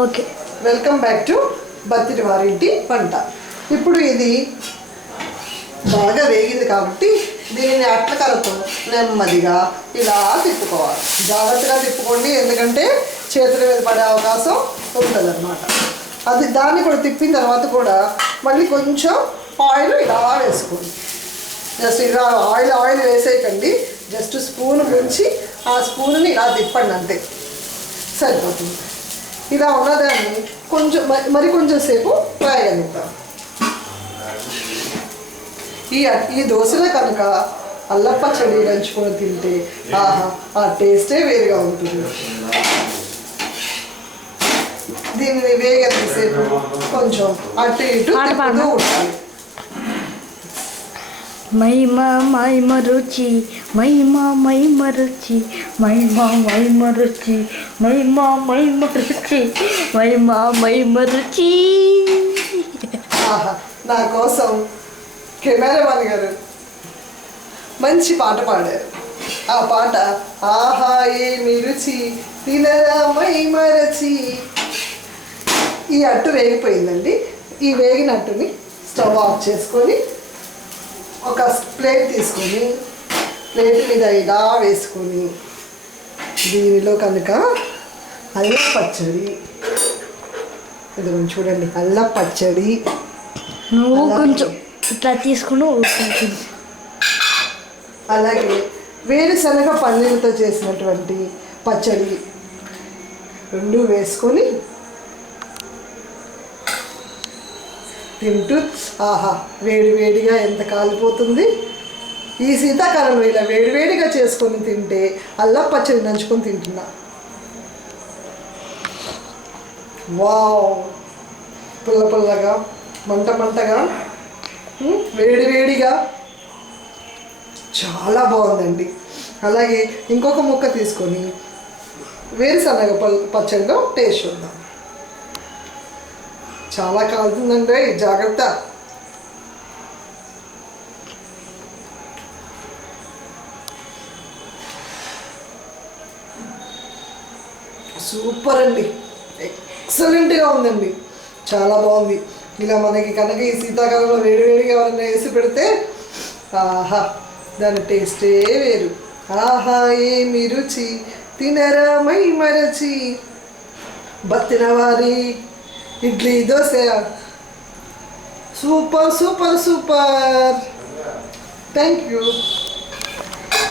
Okay, welcome back to Battiri వారింటి వంట. ఇప్పుడు ఇది బాగా వేగింది కాబట్టి దీనిని అట్లకలతో నెమ్మదిగా ఇలా తిప్పుకోవాలి. జాగ్రత్తగా తిప్పుకోండి, ఎందుకంటే చేతుల మీద పడే అవకాశం ఉంటుందన్నమాట. అది దాన్ని కూడా తిప్పిన తర్వాత కూడా మళ్ళీ కొంచెం ఆయిల్ ఇలా వేసుకోండి. జస్ట్ ఇలా ఆయిల్ వేసేయకండి, జస్ట్ స్పూన్ ముంచి ఆ స్పూన్ని ఇలా తిప్పండి, అంతే సరిపోతుంది. ఇలా ఉన్నదాన్ని కొంచెం మరి కొంచెం సేపు వేయగలుగుతాం. ఈ దోశలో కనుక అల్లం పచ్చడి నంచుకొని తింటే ఆహా, ఆ టేస్టే వేరుగా ఉంటుంది. దీన్ని వేగంతసేపు కొంచెం అటు ఇటు తిప్పుతూ ఉండాలి. మహిమ మహిమ రుచి, మహిమ మహిమ రుచి, మహిమ మహిమ రుచి, మహిమ మహిమ రుచి, మహిమ మహిమ రుచి. ఆహా, నా కోసం కెమెరామన్ గారు మంచి పాట పాడారు. ఆ పాట ఆహా ఏమి రుచి తినరా మహిమ రుచి. ఈ అట్టు వేగిపోయిందండి. ఈ వేగిన అట్టుని స్టవ్ ఆఫ్ చేసుకొని ఒక ప్లేట్ తీసుకొని ప్లేట్ మీద ఇలా వేసుకొని దీనిలో కనుక అల్లం పచ్చడి, ఇది చూడండి, అల్లం పచ్చడి నువ్వు కొంచెం ఇట్లా తీసుకుని అలాగే వేరుశనగ పల్లీలతో చేసినటువంటి పచ్చడి రెండు వేసుకొని తింటూ ఆహా, వేడి వేడిగా ఎంత కాలిపోతుంది. ఈ శీతాకాలంలో ఇలా వేడివేడిగా చేసుకొని తింటే అల్లం పచ్చడి నంచుకొని తింటున్నా. వావ్, పుల్ల పుల్లగా మంట మంటగా వేడివేడిగా చాలా బాగుందండి. అలాగే ఇంకొక ముక్క తీసుకొని వేరుశనగ పచ్చడిలో టేస్ట్ చూద్దాం. చాలా కాలుతుందండి, జాగ్రత్త. సూపర్ అండి, ఎక్సలెంట్గా ఉందండి, చాలా బాగుంది. ఇలా మనకి కనుక ఈ శీతాకాలంలో వేడివేడిగా ఎవరైనా వేసి పెడితే ఆహా, దాని టేస్టే వేరు. ఆహా ఏమి రుచి తినరా మై మరచి. బత్తిన వారి idli dosa super super super. Thank you.